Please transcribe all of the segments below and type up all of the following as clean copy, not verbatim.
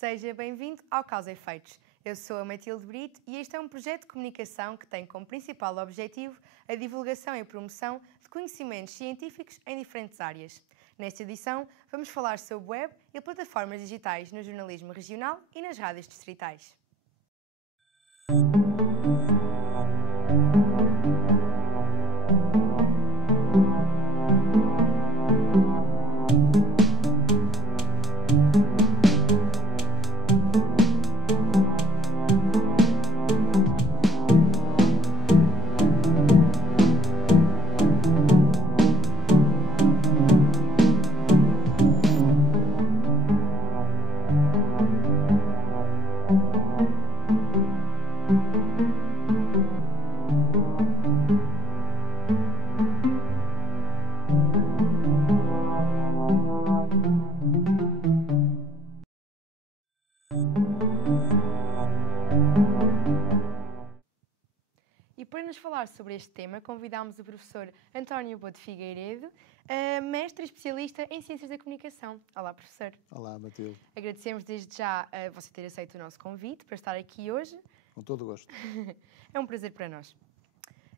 Seja bem-vindo ao Causa e Efeitos. Eu sou a Matilde Brito e este é um projeto de comunicação que tem como principal objetivo a divulgação e promoção de conhecimentos científicos em diferentes áreas. Nesta edição, vamos falar sobre web e plataformas digitais no jornalismo regional e nas rádios distritais. E para nos falar sobre este tema, convidámos o professor António Boa de Figueiredo, mestre e especialista em Ciências da Comunicação. Olá, professor. Olá, Matilde. Agradecemos desde já você ter aceito o nosso convite para estar aqui hoje. Com todo o gosto. É um prazer para nós.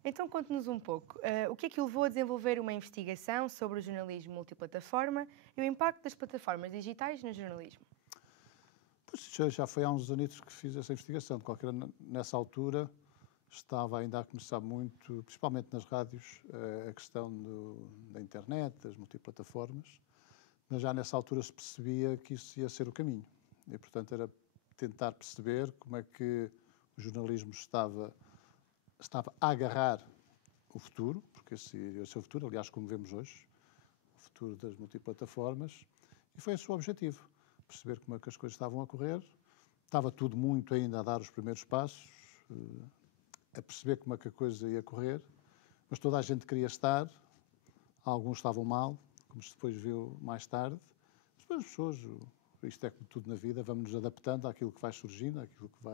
Então, conte-nos um pouco. O que é que o levou a desenvolver uma investigação sobre o jornalismo multiplataforma e o impacto das plataformas digitais no jornalismo? Pois, já foi há uns anos que fiz essa investigação. Nessa altura estava ainda a começar muito, principalmente nas rádios, a questão da internet, das multiplataformas, mas já nessa altura se percebia que isso ia ser o caminho. E, portanto, era tentar perceber como é que o jornalismo estava a agarrar o futuro, porque esse é o seu futuro, aliás, como vemos hoje, o futuro das multiplataformas, e foi esse o objetivo, perceber como é que as coisas estavam a correr. Estava tudo muito ainda a dar os primeiros passos, a perceber como é que a coisa ia correr, mas toda a gente queria estar, alguns estavam mal, como se depois viu mais tarde, mas depois as pessoas, isto é como tudo na vida, vamos nos adaptando àquilo que vai surgindo, àquilo que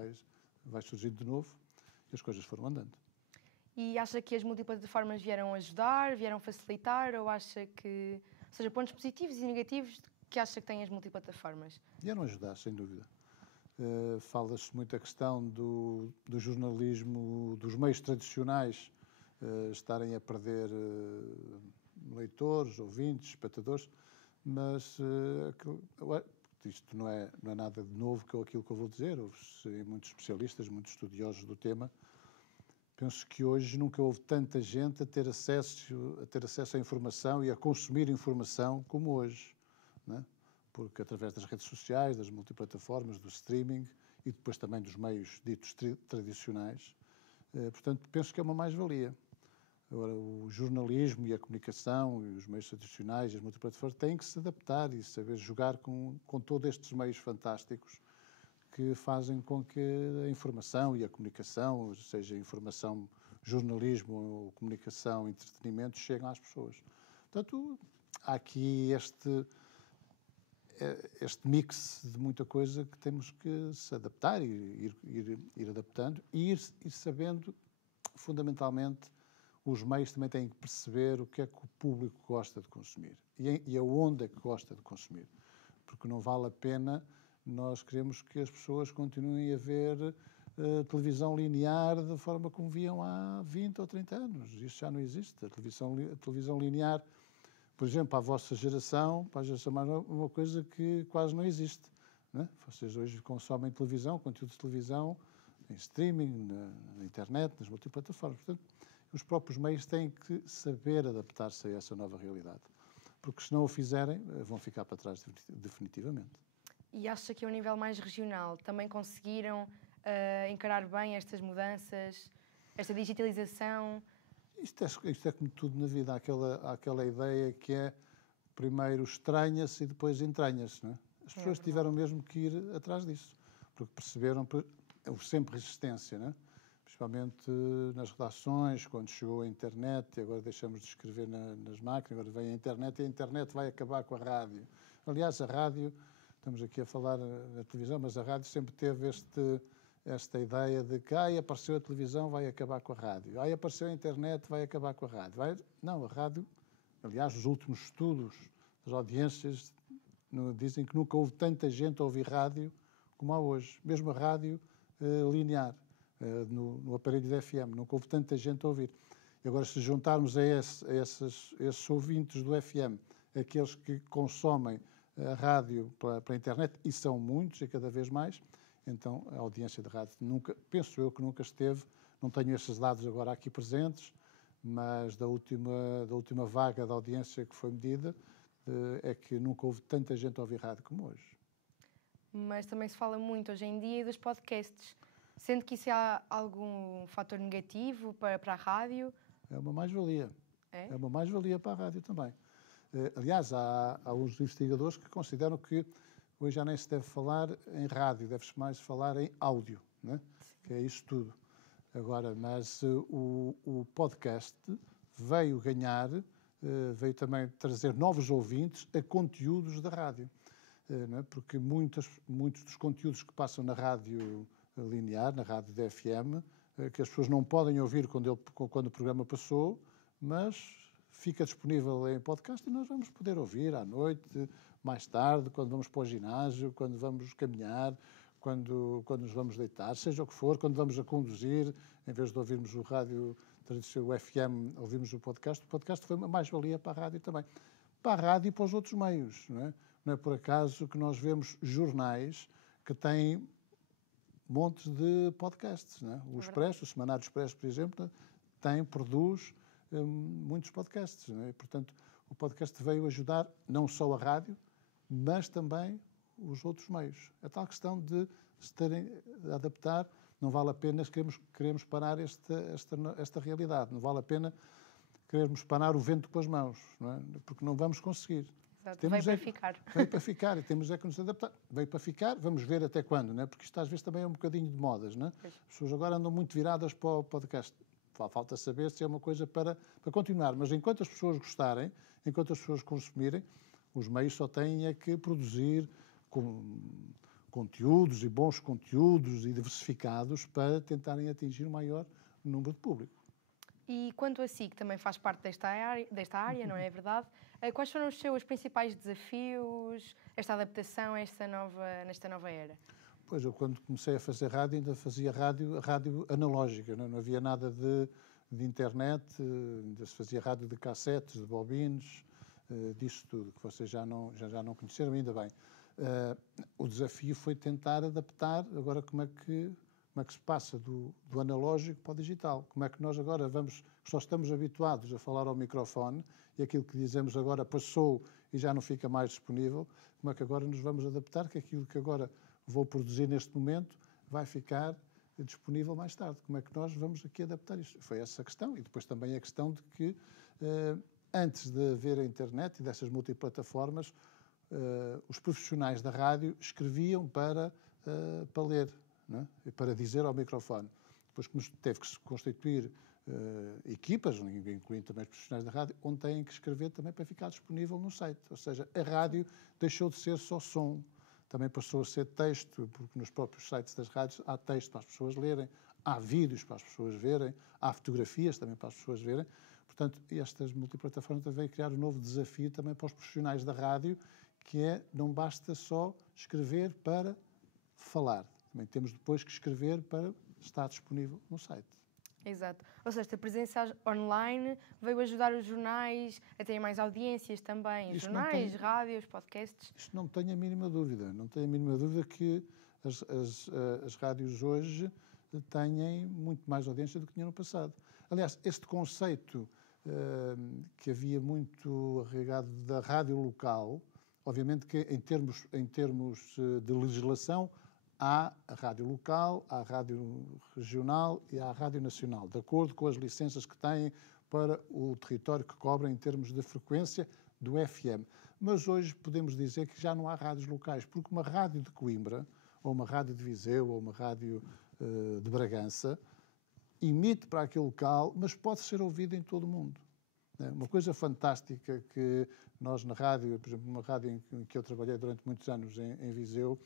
vai surgindo de novo, e as coisas foram andando. E acha que as multiplataformas vieram ajudar, vieram facilitar, ou acha que, ou seja, pontos positivos e negativos que acha que têm as multiplataformas? Vieram ajudar, sem dúvida. Fala-se muito a questão do jornalismo, dos meios tradicionais estarem a perder leitores, ouvintes, espectadores, mas isto não é nada de novo que aquilo que eu vou dizer. Houve muitos especialistas, muitos estudiosos do tema. Penso que hoje nunca houve tanta gente a ter acesso à informação e a consumir informação como hoje, não é? Porque através das redes sociais, das multiplataformas, do streaming e depois também dos meios ditos tradicionais, portanto, penso que é uma mais-valia. Agora, o jornalismo e a comunicação e os meios tradicionais e as multiplataformas têm que se adaptar e saber jogar com todos estes meios fantásticos que fazem com que a informação e a comunicação, seja informação, jornalismo ou comunicação, entretenimento, cheguem às pessoas. Portanto, há aqui este mix de muita coisa que temos que se adaptar e ir adaptando e ir sabendo, fundamentalmente, os meios também têm que perceber o que é que o público gosta de consumir e aonde é que gosta de consumir. Porque não vale a pena nós queremos que as pessoas continuem a ver televisão linear da forma como viam há 20 ou 30 anos. Isso já não existe. A televisão linear, por exemplo, para a vossa geração, para a geração mais nova, uma coisa que quase não existe, não é? Vocês hoje consomem televisão, conteúdo de televisão, em streaming, na internet, nas multiplataformas. Portanto, os próprios meios têm que saber adaptar-se a essa nova realidade. Porque se não o fizerem, vão ficar para trás definitivamente. E acha que ao nível mais regional também conseguiram encarar bem estas mudanças, esta digitalização? Isto é como tudo na vida, há aquela ideia que é primeiro estranha-se e depois entranha-se, não é? As pessoas tiveram mesmo que ir atrás disso, porque perceberam, houve sempre resistência, não é? Principalmente nas redações, quando chegou a internet, e agora deixamos de escrever nas máquinas, agora vem a internet e a internet vai acabar com a rádio. Aliás, a rádio, estamos aqui a falar na televisão, mas a rádio sempre teve esta ideia de que apareceu a televisão, vai acabar com a rádio. Apareceu a internet, vai acabar com a rádio. Não, a rádio, aliás, os últimos estudos das audiências dizem que nunca houve tanta gente a ouvir rádio como há hoje. Mesmo a rádio linear, no aparelho de FM, nunca houve tanta gente a ouvir. E agora, se juntarmos a esses ouvintes do FM, aqueles que consomem a rádio pela internet, e são muitos e cada vez mais, então a audiência de rádio penso eu que nunca esteve, não tenho esses dados agora aqui presentes, mas da última vaga de audiência que foi medida, é que nunca houve tanta gente a ouvir rádio como hoje. Mas também se fala muito hoje em dia dos podcasts. Sendo que isso há algum fator negativo para a rádio? É uma mais-valia. É uma mais-valia para a rádio também. Aliás, há uns investigadores que consideram que hoje já nem se deve falar em rádio, deve-se mais falar em áudio, né? Que é isso tudo. Agora, mas o podcast veio ganhar, veio também trazer novos ouvintes a conteúdos da rádio. Não é? Porque muitos dos conteúdos que passam na rádio linear, na rádio da FM, que as pessoas não podem ouvir quando o programa passou, mas fica disponível em podcast e nós vamos poder ouvir à noite, mais tarde, quando vamos para o ginásio, quando vamos caminhar, quando nos vamos deitar, seja o que for, quando vamos a conduzir, em vez de ouvirmos o rádio tradicional, o FM, ouvimos o podcast foi uma mais-valia para a rádio também. Para a rádio e para os outros meios, não é? Não é por acaso que nós vemos jornais que têm montes de podcasts, não é? O Expresso, o Semanário Expresso, por exemplo, produz muitos podcasts, não é? E, portanto, o podcast veio ajudar não só a rádio, mas também os outros meios. A tal questão de se terem de adaptar, não vale a pena queremos parar esta realidade, não vale a pena querermos parar o vento com as mãos, não é? Porque não vamos conseguir. Exato. Veio para ficar. Veio para ficar e temos que nos adaptar. Veio para ficar, vamos ver até quando, não é? Porque isto às vezes também é um bocadinho de modas, não é? As pessoas agora andam muito viradas para o podcast. Falta saber se é uma coisa para continuar, mas enquanto as pessoas gostarem, enquanto as pessoas consumirem, os meios só têm é que produzir conteúdos e bons conteúdos e diversificados para tentarem atingir o maior número de público. E quanto a si, que também faz parte desta área, não é verdade? Quais foram os seus principais desafios, esta adaptação a nesta nova era? Pois, eu quando comecei a fazer rádio, ainda fazia rádio analógica, não havia nada de internet, ainda se fazia rádio de cassetes, de bobines, disso tudo, que vocês já não conheceram, ainda bem. O desafio foi tentar adaptar, agora como é que se passa do analógico para o digital. Como é que nós agora só estamos habituados a falar ao microfone e aquilo que dizemos agora passou e já não fica mais disponível, como é que agora nos vamos adaptar que aquilo que agora vou produzir neste momento vai ficar disponível mais tarde. Como é que nós vamos aqui adaptar isto? Foi essa a questão. E depois também a questão de que, antes de haver a internet e dessas multiplataformas, os profissionais da rádio escreviam para ler, não é? E para dizer ao microfone. Depois teve que se constituir equipas, incluindo também os profissionais da rádio, onde têm que escrever também para ficar disponível no site. Ou seja, a rádio deixou de ser só som, também passou a ser texto, porque nos próprios sites das rádios há texto para as pessoas lerem, há vídeos para as pessoas verem, há fotografias também para as pessoas verem. Portanto, estas multiplataformas também criar um novo desafio também para os profissionais da rádio, que não basta só escrever para falar. Também temos depois que escrever para estar disponível no site. Exato. Ou seja, a presença online veio ajudar os jornais a terem mais audiências também. Jornais, rádios, podcasts. Isto não tenho a mínima dúvida. Não tenho a mínima dúvida que as rádios hoje têm muito mais audiência do que tinham no passado. Aliás, este conceito que havia muito arraigado da rádio local, obviamente que em termos de legislação, há a rádio local, há a rádio regional e há a rádio nacional, de acordo com as licenças que têm para o território que cobrem em termos de frequência do FM. Mas hoje podemos dizer que já não há rádios locais, porque uma rádio de Coimbra, ou uma rádio de Viseu, ou uma rádio de Bragança, emite para aquele local, mas pode ser ouvida em todo o mundo. Uma coisa fantástica que nós na rádio, por exemplo, numa rádio em que eu trabalhei durante muitos anos em Viseu,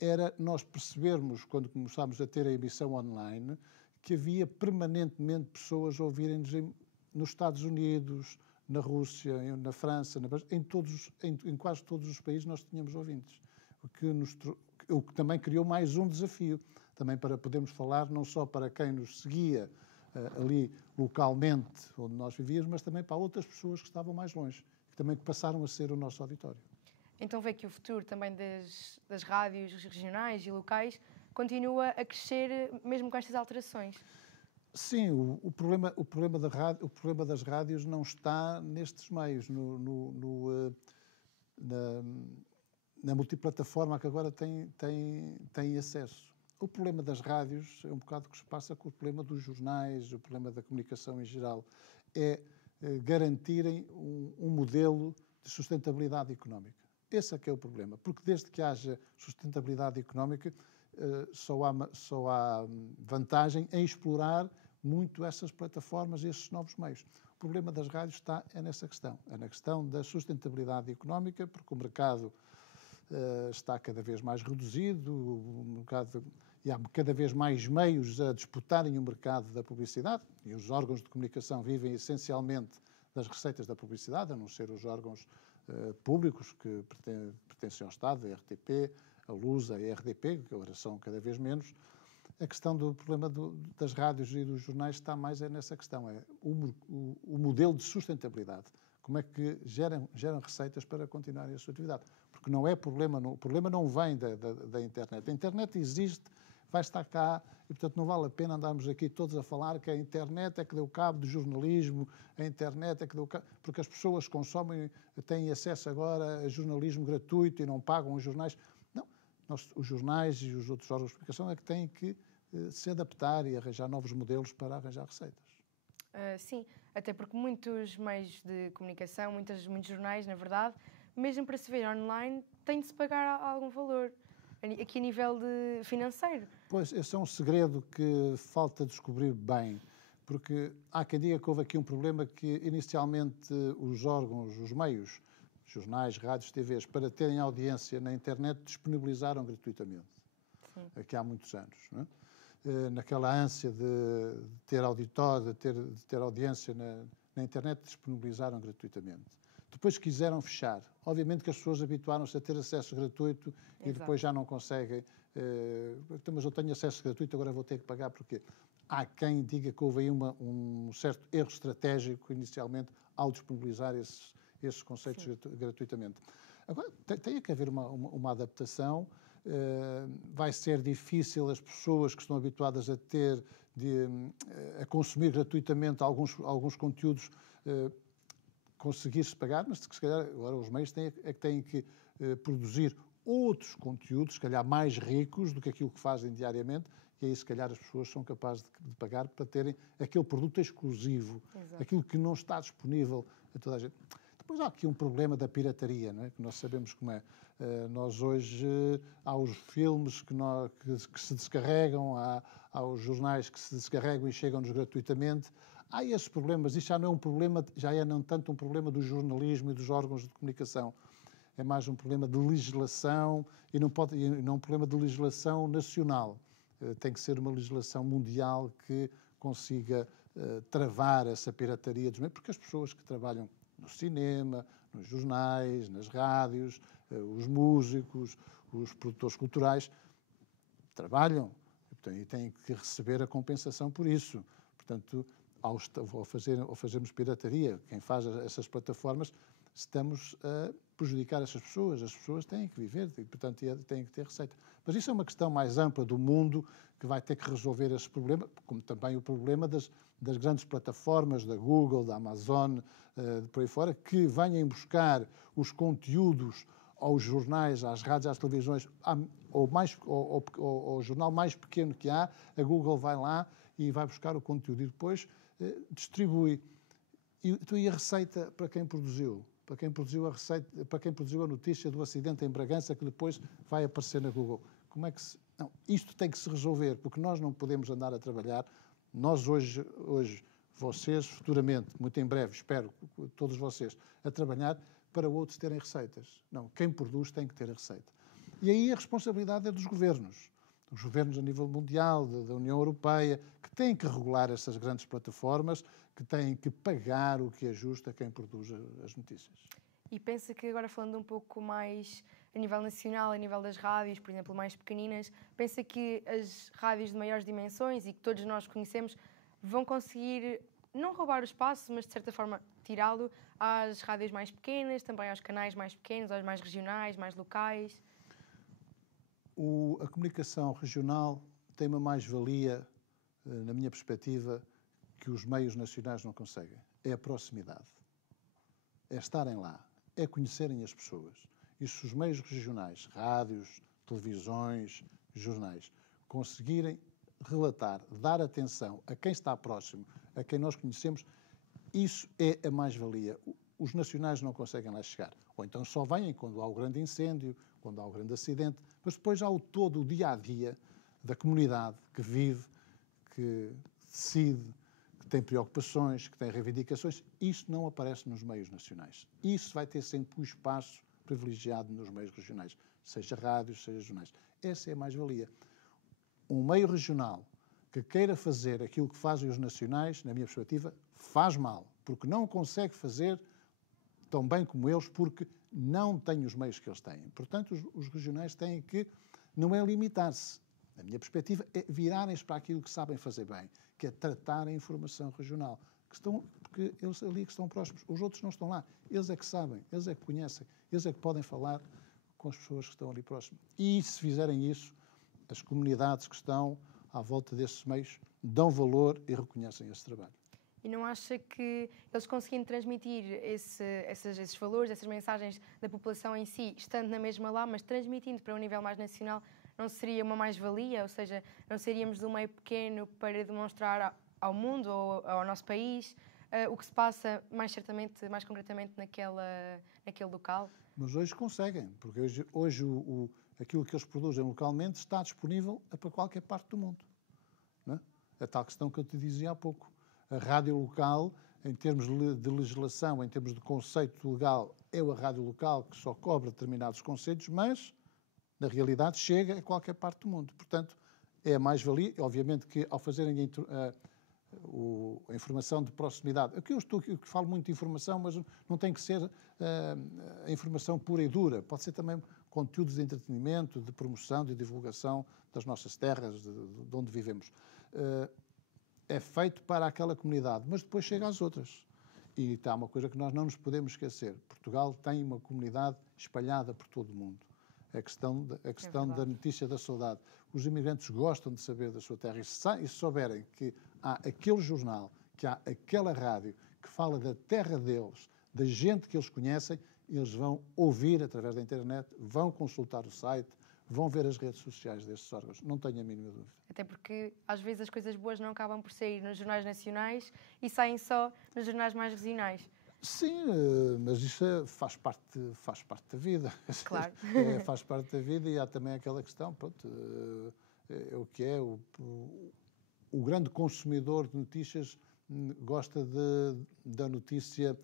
era nós percebermos, quando começámos a ter a emissão online, que havia permanentemente pessoas a ouvirem-nos nos Estados Unidos, na Rússia, na França, em quase todos os países nós tínhamos ouvintes. o que também criou mais um desafio, também para podermos falar não só para quem nos seguia ali localmente, onde nós vivíamos, mas também para outras pessoas que estavam mais longe, que também passaram a ser o nosso auditório. Então vê que o futuro também das rádios regionais e locais continua a crescer mesmo com estas alterações. Sim, o problema das rádios não está nestes meios, na multiplataforma que agora tem acesso. O problema das rádios é um bocado que se passa com o problema dos jornais, o problema da comunicação em geral, é garantirem um modelo de sustentabilidade económica. Esse é que é o problema, porque desde que haja sustentabilidade económica, só há vantagem em explorar muito essas plataformas e esses novos meios. O problema das rádios é nessa questão, é na questão da sustentabilidade económica, porque o mercado está cada vez mais reduzido, e há cada vez mais meios a disputarem o mercado da publicidade, e os órgãos de comunicação vivem essencialmente das receitas da publicidade, a não ser os órgãos públicos que pertencem ao Estado, a RTP, a Lusa, a RDP, que agora são cada vez menos. A questão do problema das rádios e dos jornais está mais nessa questão, é o modelo de sustentabilidade. Como é que geram receitas para continuarem a sua atividade? Porque não é o problema não vem da internet. A internet existe, vai estar cá, e portanto não vale a pena andarmos aqui todos a falar que a internet é que deu cabo do jornalismo, a internet é que deu cabo, porque as pessoas consomem, têm acesso agora a jornalismo gratuito e não pagam os jornais. Não, os jornais e os outros órgãos de comunicação é que têm que se adaptar e arranjar novos modelos para arranjar receitas. Sim, até porque muitos meios de comunicação, muitos jornais, na verdade, mesmo para se ver online, têm de se pagar algum valor, aqui a nível financeiro. Pois, esse é um segredo que falta descobrir bem, porque há quem diga que houve aqui um problema que inicialmente os órgãos, os meios, jornais, rádios, TVs, para terem audiência na internet, disponibilizaram gratuitamente. Sim. Aqui há muitos anos, não é? Naquela ânsia de ter auditório, de ter audiência na internet, disponibilizaram gratuitamente. Depois quiseram fechar. Obviamente que as pessoas habituaram-se a ter acesso gratuito. Exato. E depois já não conseguem. Mas eu tenho acesso gratuito, agora vou ter que pagar porque há quem diga que houve aí um certo erro estratégico inicialmente ao disponibilizar esses conceitos gratuitamente. Agora, tem que haver uma adaptação. Vai ser difícil as pessoas que estão habituadas a consumir gratuitamente alguns conteúdos conseguir-se pagar, mas se calhar agora os meios têm que produzir outros conteúdos, se calhar mais ricos do que aquilo que fazem diariamente, e aí se calhar as pessoas são capazes de pagar para terem aquele produto exclusivo. Exato. Aquilo que não está disponível a toda a gente. Depois há aqui um problema da pirataria, não é? Que nós sabemos como é. Nós hoje há os filmes que se descarregam, há os jornais que se descarregam e chegam-nos gratuitamente. Há esses problemas. Isto já não é um problema, já é não tanto um problema do jornalismo e dos órgãos de comunicação. É mais um problema de legislação e não um problema de legislação nacional. Tem que ser uma legislação mundial que consiga travar essa pirataria dos meios, porque as pessoas que trabalham no cinema, nos jornais, nas rádios, os músicos, os produtores culturais, trabalham e têm que receber a compensação por isso. Portanto, ao fazermos pirataria, quem faz essas plataformas, estamos a prejudicar essas pessoas. As pessoas têm que viver e, portanto, têm que ter receita. Mas isso é uma questão mais ampla do mundo que vai ter que resolver esse problema, como também o problema das grandes plataformas, da Google, da Amazon, por aí fora, que venham buscar os conteúdos aos jornais, às rádios, às televisões, ao jornal mais pequeno que há, a Google vai lá e vai buscar o conteúdo e depois distribui. E a receita para quem produziu? Para quem produziu a receita, para quem produziu a notícia do acidente em Bragança, que depois vai aparecer na Google. Como é que se... Não, isto tem que se resolver, porque nós não podemos andar a trabalhar. Nós hoje, vocês, futuramente, muito em breve, espero, todos vocês, a trabalhar para outros terem receitas. Não, quem produz tem que ter a receita. E aí a responsabilidade é dos governos a nível mundial, da União Europeia, que têm que regular essas grandes plataformas, que têm que pagar o que é justo a quem produz as notícias. E pensa que agora falando um pouco mais a nível nacional, a nível das rádios, por exemplo, mais pequeninas, pensa que as rádios de maiores dimensões e que todos nós conhecemos vão conseguir não roubar o espaço, mas de certa forma tirá-lo às rádios mais pequenas, também aos canais mais pequenos, aos mais regionais, mais locais? A comunicação regional tem uma mais-valia, na minha perspectiva, que os meios nacionais não conseguem. É a proximidade. É estarem lá. É conhecerem as pessoas. E se os meios regionais, rádios, televisões, jornais, conseguirem relatar, dar atenção a quem está próximo, a quem nós conhecemos, isso é a mais-valia. Os nacionais não conseguem lá chegar. Ou então só vêm quando há o grande incêndio, quando há o grande acidente, mas depois há o todo, o dia-a-dia da comunidade que vive, que decide, que tem preocupações, que tem reivindicações. Isso não aparece nos meios nacionais. Isso vai ter sempre um espaço privilegiado nos meios regionais, seja rádios, seja jornais. Essa é a mais-valia. Um meio regional que queira fazer aquilo que fazem os nacionais, na minha perspectiva, faz mal, porque não consegue fazer tão bem como eles, porque não tem os meios que eles têm. Portanto, os regionais têm que, não é limitar-se, na minha perspectiva, é virarem-se para aquilo que sabem fazer bem, que é tratar a informação regional, porque eles ali que estão próximos, os outros não estão lá, eles é que sabem, eles é que conhecem, eles é que podem falar com as pessoas que estão ali próximas. E se fizerem isso, as comunidades que estão à volta desses meios dão valor e reconhecem esse trabalho. E não acha que eles conseguindo transmitir esses valores, essas mensagens da população em si, estando na mesma lá, mas transmitindo para um nível mais nacional, não seria uma mais-valia? Ou seja, não seríamos de um meio pequeno para demonstrar ao mundo ou ao nosso país o que se passa mais certamente, mais concretamente naquele local? Mas hoje conseguem, porque hoje aquilo que eles produzem localmente está disponível para qualquer parte do mundo. Não é? A tal questão que eu te dizia há pouco. A rádio local, em termos de legislação, em termos de conceito legal, é a rádio local que só cobra determinados conceitos, mas, na realidade, chega a qualquer parte do mundo. Portanto, é a mais-valia. Obviamente que, ao fazerem a informação de proximidade, aqui eu falo muito de informação, mas não tem que ser a informação pura e dura. Pode ser também conteúdos de entretenimento, de promoção, de divulgação das nossas terras, de onde vivemos. É feito para aquela comunidade, mas depois chega às outras. E está uma coisa que nós não nos podemos esquecer. Portugal tem uma comunidade espalhada por todo o mundo. A questão da notícia da saudade. Os imigrantes gostam de saber da sua terra. E se souberem que há aquele jornal, que há aquela rádio que fala da terra deles, da gente que eles conhecem, eles vão ouvir através da internet, vão consultar o site, vão ver as redes sociais destes órgãos. Não tenho a mínima dúvida. Até porque, às vezes, as coisas boas não acabam por sair nos jornais nacionais e saem só nos jornais mais regionais. Sim, mas isso faz parte da vida. Claro. Faz parte da vida e há também aquela questão, pronto, é o que é. O grande consumidor de notícias gosta da notícia,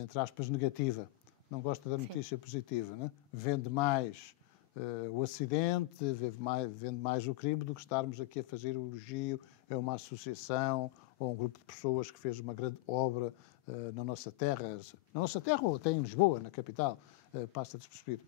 entre aspas, negativa. Não gosta da notícia positiva, né? Vende mais o acidente, vende mais o crime do que estarmos aqui a fazer o elogio a uma associação ou um grupo de pessoas que fez uma grande obra na nossa terra ou até em Lisboa, na capital, passa despercebido.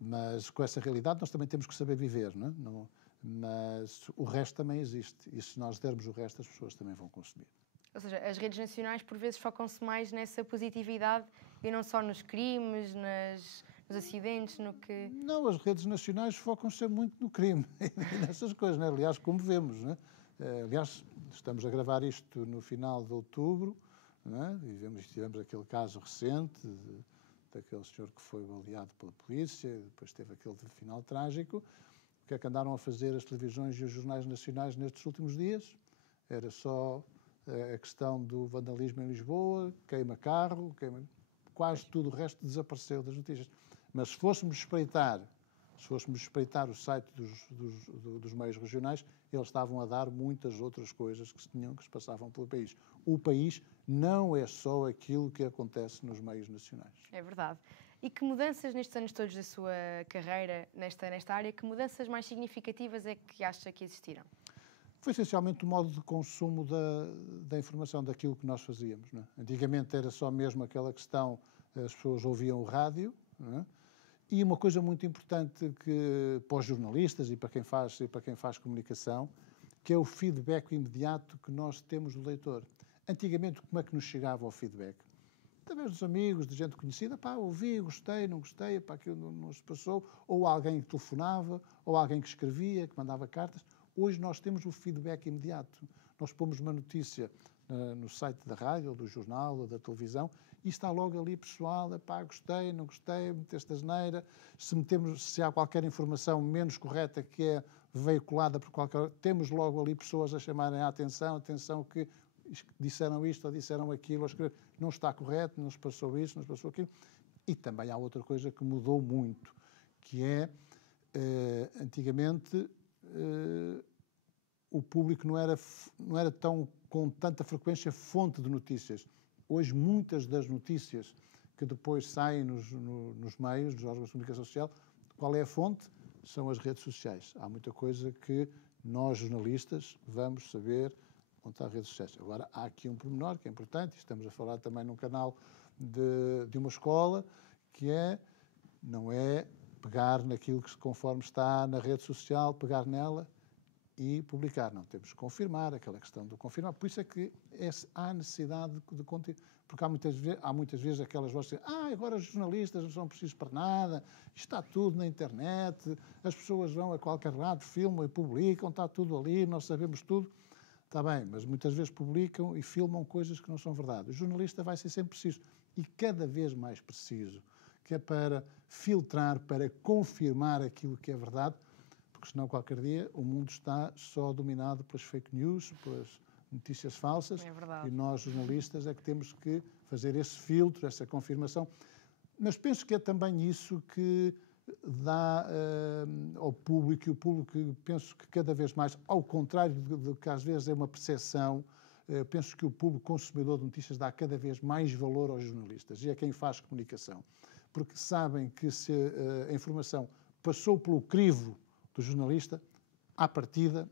Mas com essa realidade nós também temos que saber viver, não é? Mas o resto também existe e se nós dermos o resto as pessoas também vão consumir. Ou seja, as redes nacionais por vezes focam-se mais nessa positividade e não só nos crimes, nos acidentes, no que... Não, as redes nacionais focam-se muito no crime e nessas coisas, né? Aliás, como vemos, né? Aliás, estamos a gravar isto no final de outubro, né? E tivemos aquele caso recente daquele senhor que foi baleado pela polícia, depois teve aquele final trágico. O que é que andaram a fazer as televisões e os jornais nacionais nestes últimos dias? Era só a questão do vandalismo em Lisboa, queima carro, quase tudo o resto desapareceu das notícias. Mas se fôssemos espreitar o site dos meios regionais, eles estavam a dar muitas outras coisas que se passavam pelo país. O país não é só aquilo que acontece nos meios nacionais. É verdade. E que mudanças nestes anos todos da sua carreira, nesta área, que mudanças mais significativas é que acha que existiram? Foi essencialmente o modo de consumo da informação, daquilo que nós fazíamos. Não é? Antigamente era só mesmo aquela questão, as pessoas ouviam o rádio, não é? E uma coisa muito importante para os jornalistas e para quem faz comunicação, que é o feedback imediato que nós temos do leitor. Antigamente, como é que nos chegava o feedback? Através dos amigos, de gente conhecida, pá, ouvi, gostei, não gostei, pá, aquilo não se passou, ou alguém que telefonava, ou alguém que escrevia, que mandava cartas. Hoje nós temos o feedback imediato. Nós pomos uma notícia no site da rádio, ou do jornal, ou da televisão, e está logo ali, pessoal, pá, gostei, não gostei, meteste asneira. Se há qualquer informação menos correta que é veiculada por qualquer... Temos logo ali pessoas a chamarem a atenção que disseram isto ou disseram aquilo, ou escreveram, não está correto, não se passou isso, não se passou aquilo. E também há outra coisa que mudou muito, que é, antigamente, o público não era tão, com tanta frequência, fonte de notícias. Hoje, muitas das notícias que depois saem nos meios, nos órgãos de comunicação social, qual é a fonte? São as redes sociais. Há muita coisa que nós, jornalistas, vamos saber onde está as redes sociais. Agora, há aqui um pormenor que é importante, estamos a falar também num canal de uma escola, que não é pegar naquilo que conforme está na rede social, pegar nela e publicar. Não, temos que confirmar, aquela questão do confirmar. Por isso é que há necessidade de conteúdo. Porque há muitas vezes aquelas vozes que dizem, agora os jornalistas não são precisos para nada, está tudo na internet, as pessoas vão a qualquer lado, filmam e publicam, está tudo ali, nós sabemos tudo. Está bem, mas muitas vezes publicam e filmam coisas que não são verdade. O jornalista vai ser sempre preciso, e cada vez mais preciso, que é para filtrar, para confirmar aquilo que é verdade, porque senão qualquer dia o mundo está só dominado pelas fake news, pelas notícias falsas, e nós jornalistas é que temos que fazer esse filtro, essa confirmação. Mas penso que é também isso que dá ao público, e o público penso que cada vez mais, ao contrário do que às vezes é uma percepção, penso que o público consumidor de notícias dá cada vez mais valor aos jornalistas e a quem faz comunicação, porque sabem que se a informação passou pelo crivo do jornalista, à partida,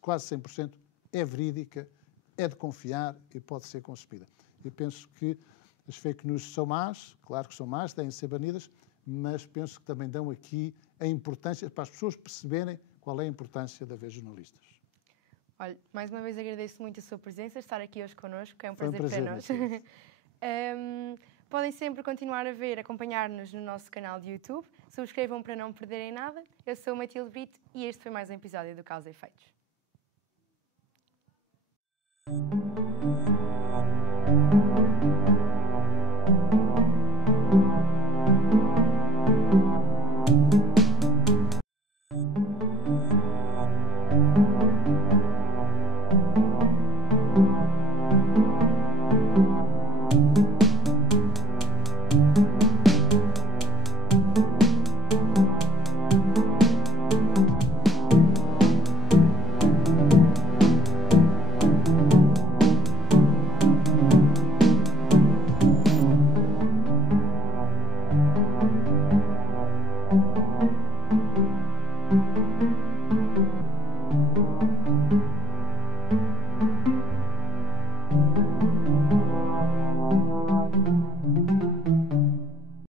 quase 100%, é verídica, é de confiar e pode ser consumida. Eu penso que as fake news são más, claro que são más, têm de ser banidas, mas penso que também dão aqui a importância, para as pessoas perceberem qual é a importância de haver jornalistas. Olha, mais uma vez agradeço muito a sua presença, estar aqui hoje connosco, que é um Foi prazer para nós. Podem sempre continuar acompanhar-nos no nosso canal de YouTube. Subscrevam para não perderem nada. Eu sou a Matilde Brito e este foi mais um episódio do Causa e Efeitos.